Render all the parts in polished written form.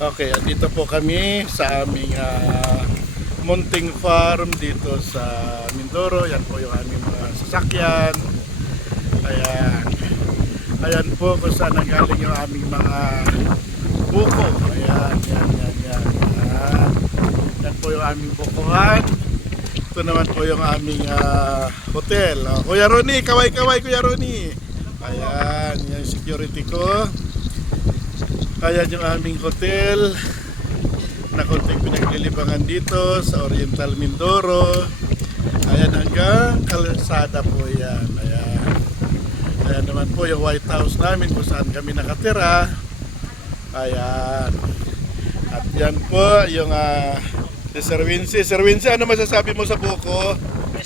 Okay, dito po kami sa aming munting farm dito sa Mindoro. Yan po yung aming mga sasakyan. Ayan. Ayan po kung saan nanggaling yung aming mga buko. Ayan, yan. Yan po yung aming bukuhan. Ito naman po yung aming hotel. Kuya Ronnie, kaway-kaway Kuya Ronnie. Ayan, yung security ko. Ayan yung aming hotel na konting pinaglilibangan dito sa Oriental Mindoro. Ayan hanggang kalsada po yan. Ayan naman po yung White House namin kung saan kami nakatira. Ayan. At yan po yung si Sir Wincy. Sir Wincy, ano masasabi mo sa buko?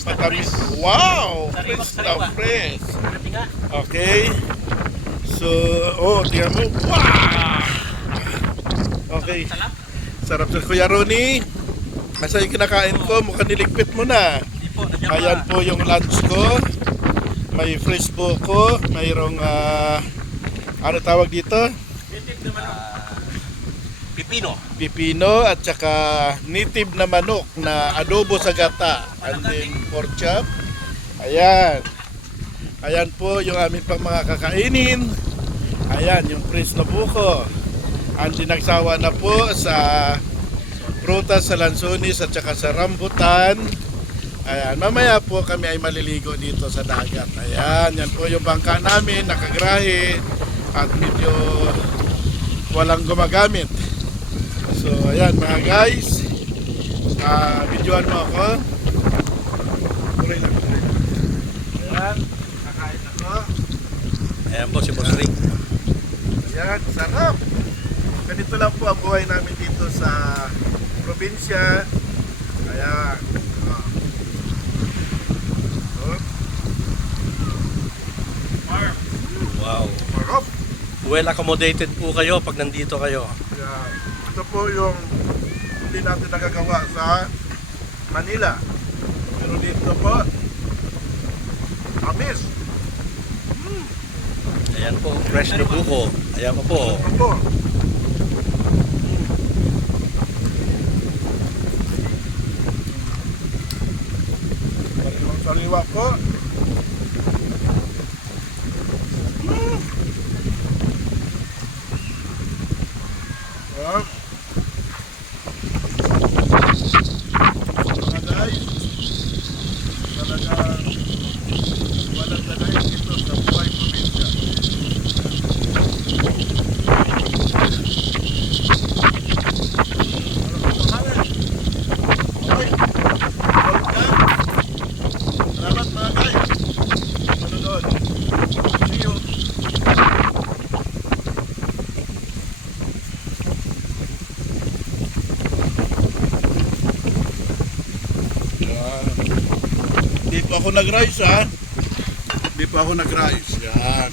Matamis. Wow! Fresh na fresh. Okay. So, tingnan mo. Wow! Okay. Sarap sa Kuya Ronnie. Asa yung kinakain ko? Mukhang niligpit mo na. Ayan po yung lunch ko. May fresh buko. Mayroong, ano tawag dito? Pipino at saka native na manok na adobo sa gata. And then pork chop. Ayan. Ayan po yung aming pang mga kakainin. Ayan yung fresh na buko. Ang dinagsawa na po sa prutas sa lansonis at saka sa rambutan. Ayan, mamaya po kami ay maliligo dito sa dagat. Ayan, yan po yung bangka namin, nakagrahe at medyo walang gumagamit. So, ayan mga guys, videoan mo ako. Tuloy lang. Ayan, kakain ako. Ayan po si Boss Rick. Ayan, sarap. Ganito lang po ang buhay namin dito sa probinsya. Ayan. Wow. Marap. Well accommodated po kayo pag nandito kayo. Ayan. Ito po yung hindi natin nagagawa sa Manila. Pero dito po, amis. Ayan po, fresh na buko. Ayan po. Ito po. Sariwa po. Sarap. Mga guys, talagang walang dalayan dito sa buhay probinsya. Okay. Salamat mga guys. Manunod. See you. Di pa ako nag-rise ha. Di pa ako nag-rise. Yan.